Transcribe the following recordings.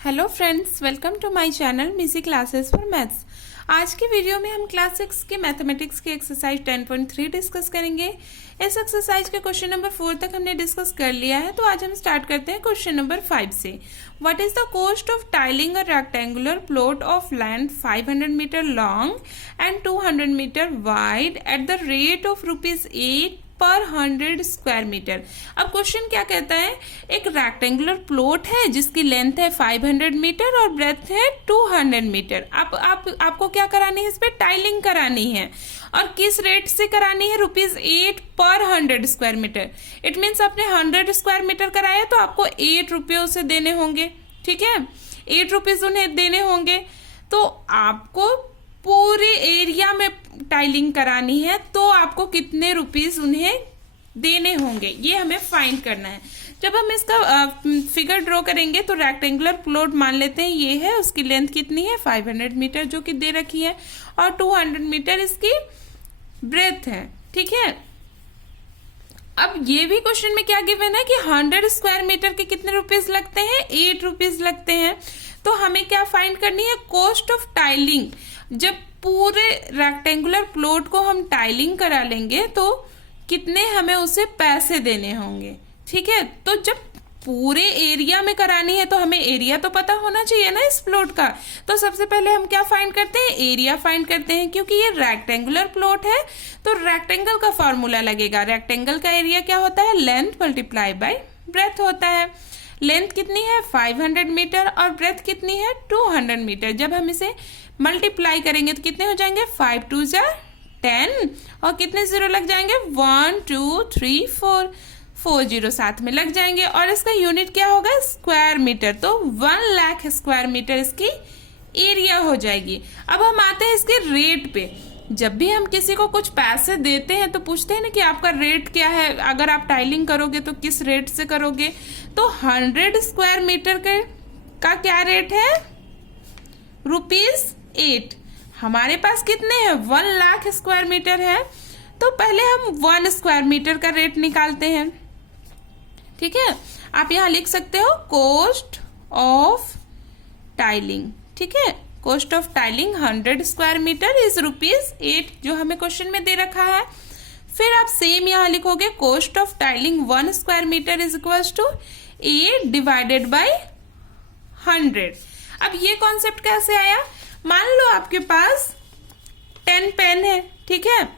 Hello friends, welcome to my channel Missy classes for maths. आज की video में हम क्लास 6 की मैथमेटिक्स की एक्सरसाइज 10.3 डिस्कस करेंगे। इस एक्सरसाइज के क्वेश्चन नंबर 4 तक हमने डिस्कस कर लिया है, तो आज हम स्टार्ट करते हैं क्वेश्चन नंबर 5 से। What is the cost of tiling a rectangular plot of land 500 metre long and 200 metre wide at the rate of ₹8 per 100 square metre. अब क्वेश्चन क्या कहता है, एक रेक्टेंगुलर प्लॉट है जिसकी लेंथ है 500 मीटर और ब्रेथ है 200 मीटर। आपको क्या करानी है, इस पे टाइलिंग करानी है और किस रेट से करानी है, ₹8 per 100 square metre. It means आपने 100 स्क्वायर मीटर कराया तो आपको ₹8 उसे देने होंगे। ठीक है, ₹8 उन्हें देने होंगे। तो आपको पूरे एरिया में टाइलिंग करानी है तो आपको कितने रुपीस उन्हें देने होंगे, ये हमें फाइंड करना है। जब हम इसका फिगर ड्रॉ करेंगे तो रेक्टेंगुलर प्लॉट मान लेते हैं, ये है, उसकी लेंथ कितनी है 500 मीटर जो कि दे रखी है और 200 मीटर इसकी ब्रेथ है। ठीक है, अब ये भी क्वेश्चन में क्या गिवन है कि 100 स्क्वायर मीटर के कितने रुपीस लगते हैं, ₹8 लगते हैं। तो हमें क्या फाइंड करनी है, कॉस्ट ऑफ टाइलिंग। जब पूरे रेक्टेंगुलर प्लॉट को हम टाइलिंग करा लेंगे तो कितने हमें उसे पैसे देने होंगे। ठीक है, तो जब पूरे एरिया में करानी है तो हमें एरिया तो पता होना चाहिए ना इस प्लॉट का। तो सबसे पहले हम क्या फाइंड करते हैं, एरिया फाइंड करते हैं। क्योंकि ये रेक्टेंगुलर प्लॉट है तो रेक्टेंगल का फॉर्मूला लगेगा। रेक्टेंगल का एरिया क्या होता है, लेंथ मल्टीप्लाई बाय ब्रेथ होता है। लेंथ कितनी है 500 मीटर और ब्रेथ कितनी है 200 मीटर। जब हम इसे मल्टीप्लाई करेंगे तो कितने हो जाएंगे, 5 2 जा 10 और कितने जीरो लग जाएंगे, 1 2 3 4 जीरो साथ में लग जाएंगे। और इसका यूनिट क्या होगा, स्क्वायर मीटर। तो 1 लाख स्क्वायर मीटर इसकी एरिया हो जाएगी। अब हम आते हैं इसके रेट पे। जब भी हम किसी को कुछ पैसे देते हैं तो पूछते हैं ना कि आपका रेट क्या है, अगर आप टाइलिंग करोगे तो किस रेट से करोगे। तो 100 स्क्वायर मीटर का क्या रेट है, ₹8। हमारे पास कितने हैं, 1 लाख स्क्वायर मीटर है। तो पहले हम 1 स्क्वायर मीटर का रेट निकालते हैं। ठीक है, आप यहां लिख सकते हो कॉस्ट ऑफ टाइलिंग। ठीक है, cost of tiling 100 square metre is ₹8 जो हमें क्वेश्चन में दे रखा है। फिर आप सेम यहां लिखोगे cost of tiling 1 square metre is equal to 8 divided by 100। अब ये कॉन्सेप्ट कैसे आया, मान लो आपके पास 10 पेन है। ठीक है,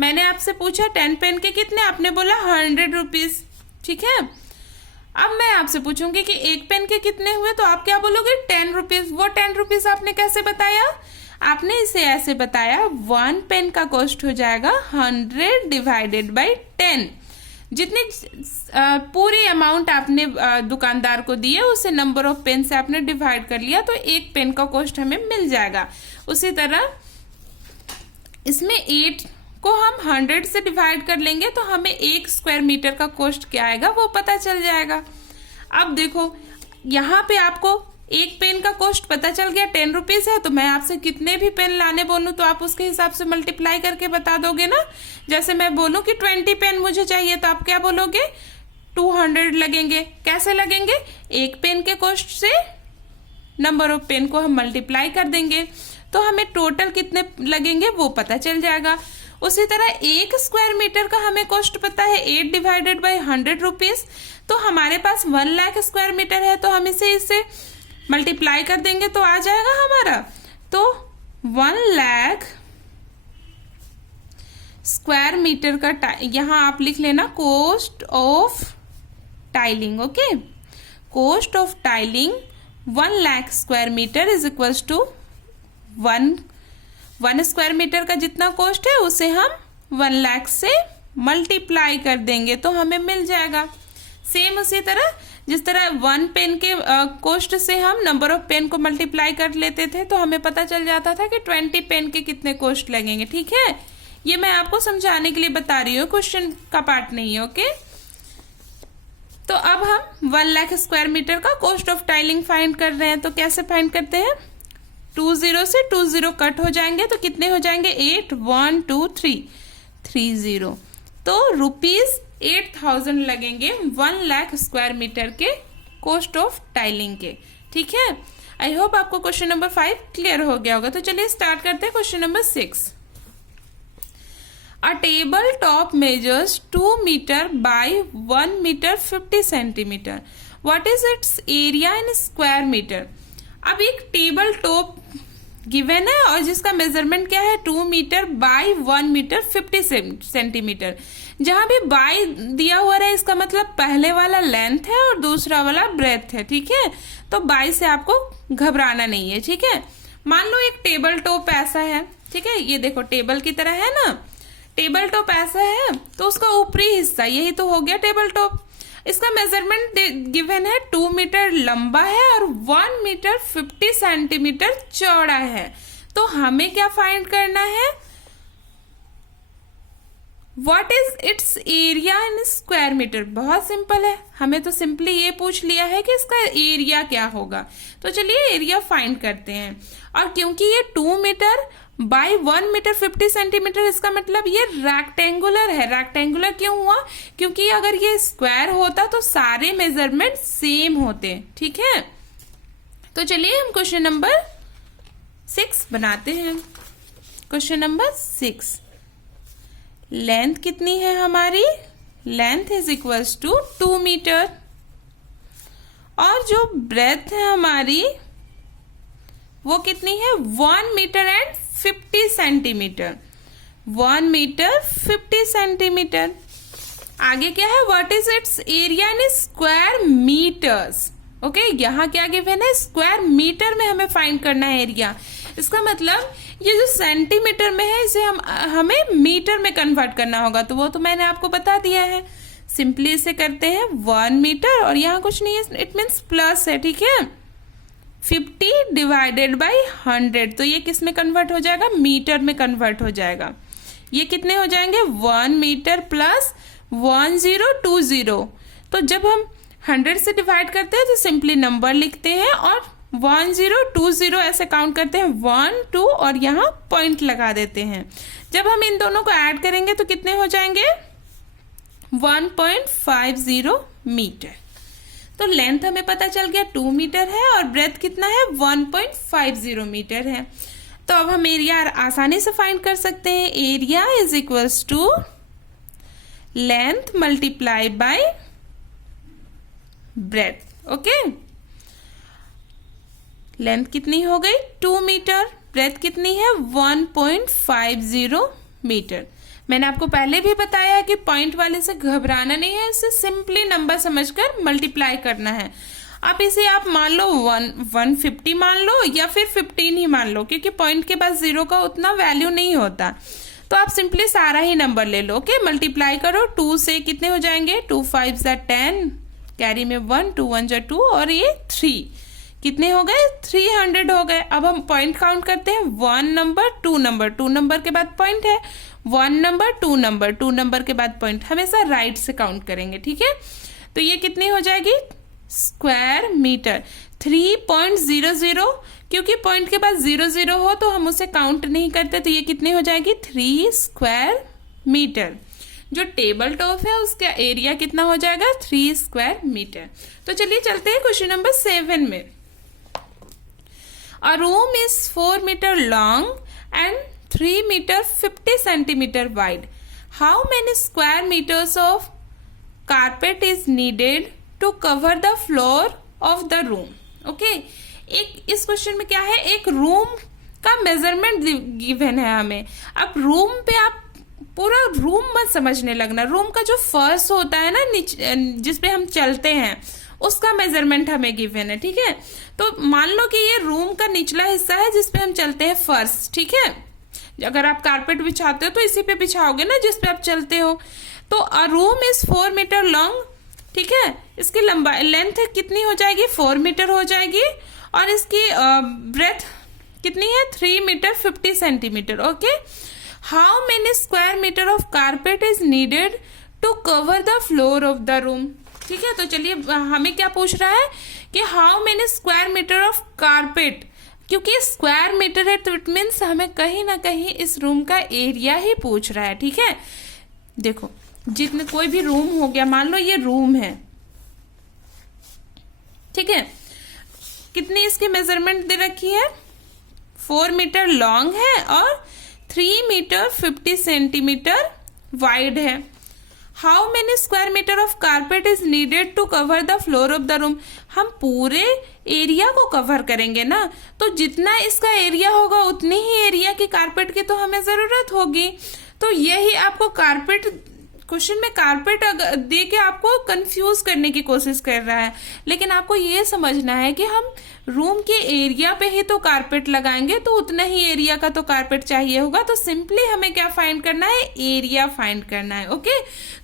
मैंने आपसे पूछा 10 पेन के कितने, आपने बोला ₹100। ठीक है, अब मैं आपसे पूछूंगी कि एक पेन के कितने हुए, तो आप क्या बोलोगे, ₹10। वो ₹10 आपने कैसे बताया, आपने इसे ऐसे बताया, 1 पेन का कॉस्ट हो जाएगा 100 डिवाइडेड बाय 10। जितनी पूरी अमाउंट आपने दुकानदार को दी है उसे नंबर ऑफ पेन से आपने डिवाइड कर लिया तो एक पेन का कॉस्ट हमें मिल जाएगा। उसी तरह इसमें 8 को हम 100 से डिवाइड कर लेंगे तो हमें 1 स्क्वायर मीटर का कॉस्ट क्या आएगा वो पता चल जाएगा। अब देखो यहाँ पे आपको एक पेन का कॉस्ट पता चल गया, ₹10 है। तो मैं आपसे कितने भी पेन लाने बोलूं तो आप उसके हिसाब से मल्टीप्लाई करके बता दोगे ना। जैसे मैं बोलूं कि 20 पेन मुझे चाहिए तो आप क्या बोलोगे, 200 लगेंगे। कैसे लगेंगे, एक पेन के कॉस्ट से नंबर ऑफ पेन को हम मल्टीप्लाई कर देंगे तो हमें टोटल कितने लगेंगे वो पता चल जाएगा। उसी तरह 1 स्क्वायर मीटर का हमें कॉस्ट पता है 8 डिवाइडेड बाय ₹100। तो हमारे पास 1 लाख स्क्वायर मीटर है तो हम इसे मल्टीप्लाई कर देंगे तो आ जाएगा हमारा। तो 1 लाख स्क्वायर मीटर का यहां आप लिख लेना cost of tiling. Okay, cost of tiling 1 lakh square metre is equal to 1 square metre का जितना कॉस्ट है उसे हम 1 लाख से मल्टीप्लाई कर देंगे तो हमें मिल जाएगा। सेम उसी तरह जिस तरह 1 पेन के कॉस्ट से हम नंबर ऑफ पेन को मल्टीप्लाई कर लेते थे तो हमें पता चल जाता था कि 20 पेन के कितने कॉस्ट लगेंगे। ठीक है, ये मैं आपको समझाने के लिए बता रही हूँ, क्वेश्चन का पार्ट नहीं है। ओके, तो अब हम 1 लाख स्क्वायर मीटर का कॉस्ट ऑफ टाइलिंग फाइंड कर रहे हैं। तो कैसे फाइंड करते हैं, 20 से 20 कट हो जाएंगे तो कितने हो जाएंगे, 8 1 2 3 30। तो ₹8000 लगेंगे 1 लाख स्क्वायर मीटर के कॉस्ट ऑफ टाइलिंग के। ठीक है, आई होप आपको क्वेश्चन नंबर 5 क्लियर हो गया होगा। तो चलिए स्टार्ट करते हैं question number 6। A table top measures 2 meter by 1 meter 50 centimeter. What is its area in square meter? अब एक टेबल टॉप गिवन है और जिसका मेजरमेंट क्या है 2 मीटर बाय 1 मीटर 50 सेंटीमीटर। जहां भी बाय दिया हुआ है इसका मतलब पहले वाला लेंथ है और दूसरा वाला ब्रेथ है। ठीक है, तो बाय से आपको घबराना नहीं है। ठीक है, मान लो एक टेबल टॉप ऐसा है। ठीक है, ये देखो टेबल की तरह है ना, टेबल टॉप ऐसा है तो उसका ऊपरी हिस्सा यही तो हो गया टेबल टॉप। इसका मेजरमेंट गिवन है 2 मीटर लंबा है और 1 मीटर 50 सेंटीमीटर चौड़ा है। तो हमें क्या फाइंड करना है, what is its area in square metre. बहुत सिंपल है, हमें तो सिंपली ये पूछ लिया है कि इसका एरिया क्या होगा। तो चलिए एरिया फाइंड करते हैं। और क्योंकि ये 2 मीटर बाय 1 मीटर 50 सेंटीमीटर, इसका मतलब ये रेक्टेंगुलर है। रेक्टेंगुलर क्यों हुआ, क्योंकि अगर ये स्क्वायर होता तो सारे मेजरमेंट सेम होते। ठीक है, तो चलिए हम क्वेश्चन नंबर 6 बनाते हैं। क्वेश्चन नंबर 6, लेंथ कितनी है हमारी, length is equals to 2 metre और जो ब्रेथ है हमारी वो कितनी है 1 metre and 50 centimetre. 1 metre 50 centimetre. आगे क्या है, what is its area in square metres. Okay, यहाँ क्या गिवन है, स्क्वायर मीटर में हमें फाइंड करना है एरिया। इसका मतलब ये जो सेंटीमीटर में है इसे हमें मीटर में कन्वर्ट करना होगा। तो वो तो मैंने आपको बता दिया है, सिंपली इसे करते हैं 1 मीटर और यहाँ कुछ नहीं है, इट मीन्स प्लस है। ठीक है, 50 डिवाइडेड बाई 100, तो ये किस में कन्वर्ट हो जाएगा, मीटर में कन्वर्ट हो जाएगा। ये कितने हो जाएंगे 1 मीटर प्लस 1020। तो जब हम 100 से डिवाइड करते हैं तो सिंपली नंबर लिखते हैं और 1020 ऐसे काउंट करते हैं 1 2 और यहाँ पॉइंट लगा देते हैं। जब हम इन दोनों को ऐड करेंगे तो कितने हो जाएंगे 1.50 मीटर। तो लेंथ हमें पता चल गया 2 मीटर है और ब्रेथ कितना है 1.50 मीटर है। तो अब हम एरिया आसानी से फाइंड कर सकते हैं। Area is equals to length multiply by breadth. Okay, length कितनी हो गई 2 मीटर, ब्रेथ कितनी है 1.50 मीटर। मैंने आपको पहले भी बताया कि पॉइंट वाले से घबराना नहीं है, इसे सिंपली नंबर समझकर मल्टीप्लाई करना है। अब इसे आप मान लो 150 मान लो या फिर 15 ही मान लो, क्योंकि पॉइंट के बाद 0 का उतना वैल्यू नहीं होता। तो आप सिंपली सारा ही नंबर ले लो। ओके, मल्टीप्लाई करो 2 से कितने हो जाएंगे 2 5 10, कैरी में 1, 2 1 2 और ये 3, कितने हो गए 300 हो गए। अब हम पॉइंट काउंट करते हैं 1 नंबर 2 नंबर, 2 नंबर के बाद पॉइंट है, 1 नंबर 2 नंबर, 2 नंबर के बाद पॉइंट, हमेशा राइट से काउंट करेंगे। ठीक है, तो ये कितनी हो जाएगी स्क्वायर मीटर 3.00, क्योंकि पॉइंट के बाद 00 हो तो हम उसे काउंट नहीं करते। तो ये कितनी हो जाएगी 3 स्क्वायर मीटर। जो टेबल टॉप है उसका एरिया कितना हो जाएगा 3 स्क्वायर मीटर। तो चलिए चलते हैं क्वेश्चन नंबर 7 में। A room is 4 meter long and 3 meter 50 centimeter wide. How many square meters of carpet is needed to cover the floor of the room? Okay, एक इस क्वेश्चन में क्या है, एक रूम का मेजरमेंट गिवन है हमें। अब रूम पे आप पूरा रूम मत समझने लगना, रूम का जो फर्श होता है ना जिसपे हम चलते हैं उसका मेजरमेंट हमें गिवन है। ठीक है, तो मान लो कि ये रूम का निचला हिस्सा है जिसपे हम चलते हैं फर्श। ठीक है, अगर आप कारपेट बिछाते हो तो इसी पे बिछाओगे ना जिसपे आप चलते हो। तो a room is 4 metre long. ठीक है, इसकी लंबाई लेंथ कितनी हो जाएगी 4 मीटर हो जाएगी और इसकी ब्रेथ कितनी है 3 metre 50 centimetre. Okay, how many square metre of carpet is needed to cover the floor of the room. ठीक है, तो चलिए हमें क्या पूछ रहा है कि how many square metre of carpet, क्योंकि स्क्वायर मीटर है तो इट मीन्स हमें कहीं ना कहीं इस रूम का एरिया ही पूछ रहा है। ठीक है, देखो जितने कोई भी रूम हो गया, मान लो ये रूम है, ठीक है। कितनी इसकी मेजरमेंट दे रखी है, 4 मीटर लॉन्ग है और 3 मीटर 50 सेंटीमीटर वाइड है। How many square metre of carpet is needed to cover the floor of the room. हम पूरे एरिया को कवर करेंगे ना, तो जितना इसका एरिया होगा उतनी ही एरिया की कारपेट की तो हमें जरूरत होगी। तो यही आपको कारपेट क्वेश्चन में कारपेट दे के आपको कंफ्यूज करने की कोशिश कर रहा है, लेकिन आपको ये समझना है कि हम रूम के एरिया पे ही तो कारपेट लगाएंगे, तो उतना ही एरिया का तो कारपेट चाहिए होगा। तो सिंपली हमें क्या फाइंड करना है, एरिया फाइंड करना है। ओके,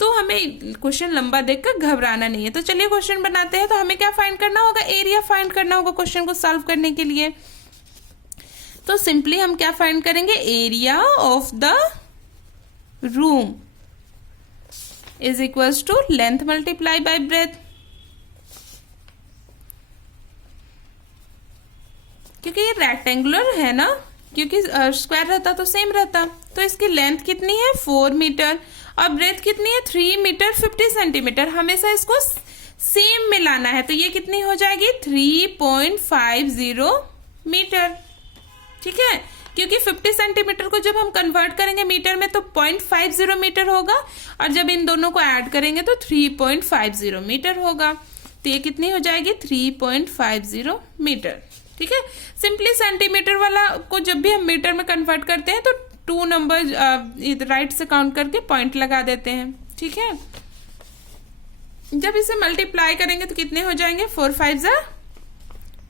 तो हमें क्वेश्चन लंबा देखकर घबराना नहीं है। तो चलिए क्वेश्चन बनाते हैं। तो हमें क्या फाइंड करना होगा, एरिया फाइंड करना होगा क्वेश्चन को सॉल्व करने के लिए। तो सिंपली हम क्या फाइंड करेंगे, area of the room is equals to length multiply by breadth। क्योंकि ये रेक्टेंगुलर है ना, क्योंकि स्क्वायर रहता तो सेम रहता। तो इसकी लेंथ कितनी है, 4 मीटर और ब्रेथ कितनी है, 3 मीटर 50 सेंटीमीटर। हमेशा इसको सेम में लाना है, तो ये कितनी हो जाएगी, 3.50 मीटर। ठीक है, क्योंकि 50 सेंटीमीटर को जब हम कन्वर्ट करेंगे मीटर में तो 0.50 मीटर होगा, और जब इन दोनों को ऐड करेंगे तो 3.50 मीटर होगा। तो ये कितनी हो जाएगी, 3.50 मीटर। ठीक है, सिंपली सेंटीमीटर वाला को जब भी हम मीटर में कन्वर्ट करते हैं तो 2 नंबर राइट से काउंट करके पॉइंट लगा देते हैं। ठीक है, जब इसे मल्टीप्लाई करेंगे तो कितने हो जाएंगे, 4 5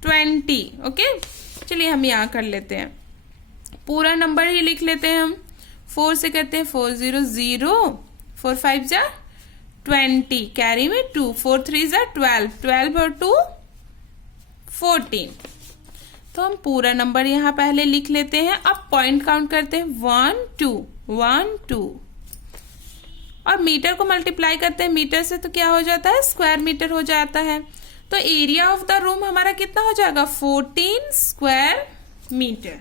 20। ओके, चलिए हम यहाँ कर लेते हैं, पूरा नंबर ही लिख लेते हैं हम। 4 से करते हैं 4 0 0, 4 5 20, कैरी में 2, 4 3 12, 12 और 2 14। तो हम पूरा नंबर यहाँ पहले लिख लेते हैं। अब पॉइंट काउंट करते हैं, 1 2 1 2, और मीटर को मल्टीप्लाई करते हैं मीटर से तो क्या हो जाता है, स्क्वायर मीटर हो जाता है। तो एरिया ऑफ द रूम हमारा कितना हो जाएगा, 14 स्क्वायर मीटर।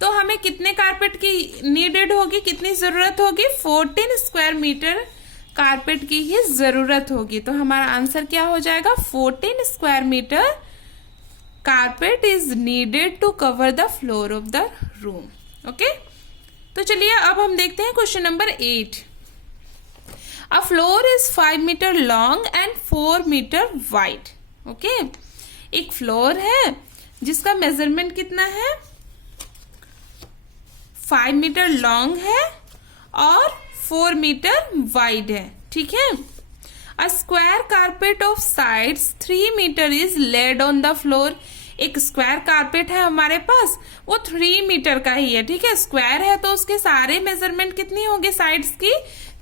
तो हमें कितने कारपेट की नीडेड होगी, कितनी जरूरत होगी, 14 स्क्वायर मीटर कारपेट की ही जरूरत होगी। तो हमारा आंसर क्या हो जाएगा, 14 square metre carpet is needed to cover the floor of the room. Okay, तो चलिए अब हम देखते हैं question number 8। A floor is 5 metre long and 4 metre wide. Okay, एक फ्लोर है जिसका मेजरमेंट कितना है, 5 मीटर लॉन्ग है और 4 मीटर वाइड है। ठीक है, a square carpet of sides 3 metre is laid on the floor. एक स्क्वायर कारपेट है हमारे पास, वो 3 मीटर का ही है। ठीक है, स्क्वायर है तो उसके सारे मेजरमेंट कितनी होंगे साइड्स की,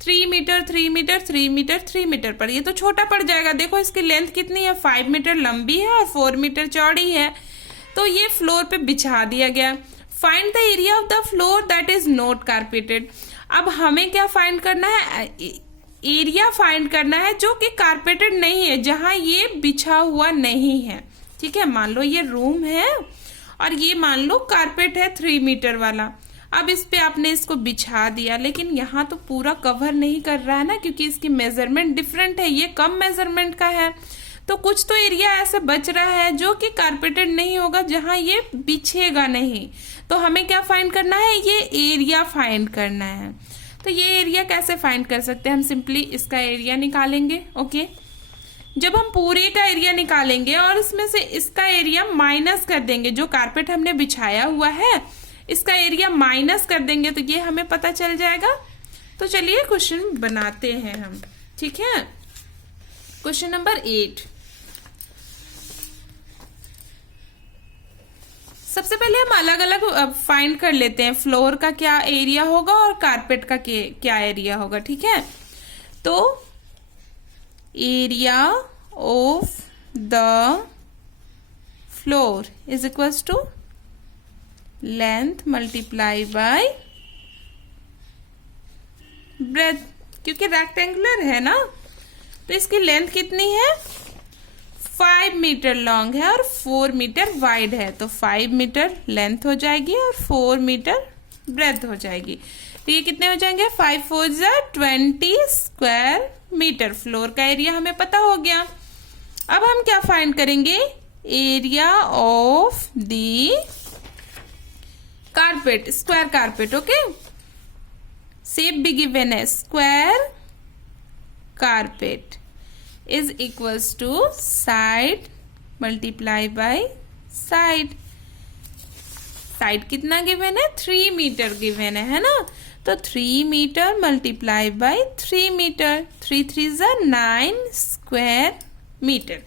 3 मीटर 3 मीटर 3 मीटर 3 मीटर पर। ये तो छोटा पड़ जाएगा, देखो इसकी लेंथ कितनी है, 5 मीटर लंबी है और 4 मीटर चौड़ी है। तो ये फ्लोर पे बिछा दिया गया। Find the area of the floor that is not carpeted. अब हमें क्या फाइंड करना है, एरिया फाइंड करना है जो कि कारपेटेड नहीं है, जहां ये बिछा हुआ नहीं है। ठीक है, मान लो ये रूम है और ये मान लो कारपेट है 3 मीटर वाला। अब इस पे आपने इसको बिछा दिया, लेकिन यहाँ तो पूरा कवर नहीं कर रहा है ना, क्योंकि इसकी मेजरमेंट डिफरेंट है, ये कम मेजरमेंट का है। तो कुछ तो एरिया ऐसे बच रहा है जो कि कारपेटेड नहीं होगा, जहां ये बिछेगा नहीं। तो हमें क्या फाइंड करना है, ये एरिया फाइंड करना है। तो ये एरिया कैसे फाइंड कर सकते हैं, हम सिंपली इसका एरिया निकालेंगे। ओके, जब हम पूरे का एरिया निकालेंगे और इसमें से इसका एरिया माइनस कर देंगे, जो कारपेट हमने बिछाया हुआ है इसका एरिया माइनस कर देंगे, तो ये हमें पता चल जाएगा। तो चलिए क्वेश्चन बनाते हैं हम। ठीक है, क्वेश्चन नंबर 8। सबसे पहले हम अलग अलग फाइंड कर लेते हैं, फ्लोर का क्या एरिया होगा और कारपेट का क्या एरिया होगा। ठीक है, तो area of the floor is equals to length multiply by breadth. क्योंकि रेक्टेंगुलर है ना, तो इसकी लेंथ कितनी है, 5 मीटर लॉन्ग है और 4 मीटर वाइड है। तो 5 मीटर लेंथ हो जाएगी और 4 मीटर ब्रेथ हो जाएगी। तो ये कितने हो जाएंगे, 5 4 20 स्क्वायर मीटर। फ्लोर का एरिया हमें पता हो गया। अब हम क्या फाइंड करेंगे, area of the carpet, square carpet. Okay, shape भी गिवन है, square carpet is equals to side multiply by side. Side कितना गिवन है, 3 मीटर गिवन है ना, तो 3 मीटर मल्टीप्लाई बाय 3 मीटर, 3 3 जा 9 स्क्वायर मीटर।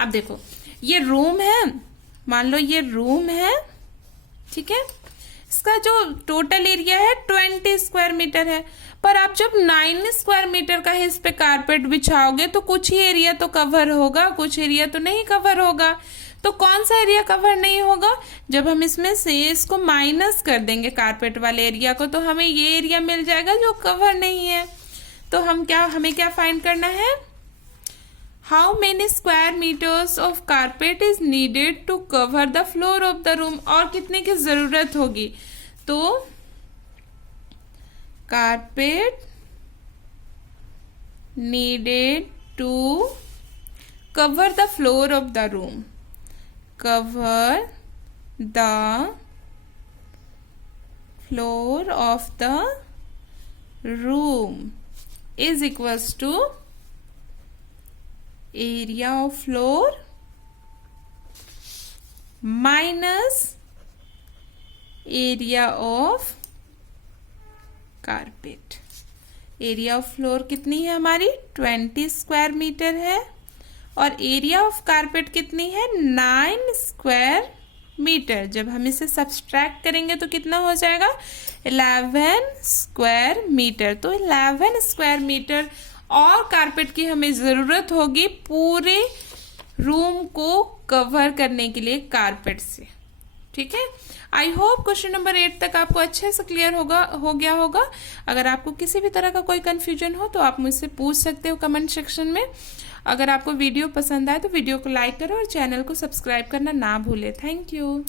अब देखो ये रूम है, मान लो ये रूम है, ठीक है, इसका जो टोटल एरिया है 20 स्क्वायर मीटर है, पर आप जब 9 स्क्वायर मीटर का इस पे कारपेट बिछाओगे तो कुछ ही एरिया तो कवर होगा, कुछ एरिया तो नहीं कवर होगा। तो कौन सा एरिया कवर नहीं होगा, जब हम इसमें से इसको माइनस कर देंगे कारपेट वाले एरिया को, तो हमें ये एरिया मिल जाएगा जो कवर नहीं है। तो हमें क्या फाइंड करना है, how many square metres of carpet is needed to cover the floor of the room, और कितने की जरूरत होगी, तो carpet needed to cover the floor of the room, cover the floor of the room is equals to area of floor minus area of carpet। Area of floor कितनी है हमारी, 20 square metre है, और एरिया ऑफ कारपेट कितनी है, 9 square metre. जब हम इसे सब्सट्रैक्ट करेंगे तो कितना हो जाएगा, 11 स्क्वायर मीटर। तो 11 स्क्वायर मीटर और कारपेट की हमें ज़रूरत होगी पूरे रूम को कवर करने के लिए कारपेट से। ठीक है, आई होप क्वेश्चन नंबर 8 तक आपको अच्छे से क्लियर हो गया होगा। अगर आपको किसी भी तरह का कोई कंफ्यूजन हो तो आप मुझसे पूछ सकते हो कमेंट सेक्शन में। अगर आपको वीडियो पसंद आए तो वीडियो को लाइक करो और चैनल को सब्सक्राइब करना ना भूलें। Thank you.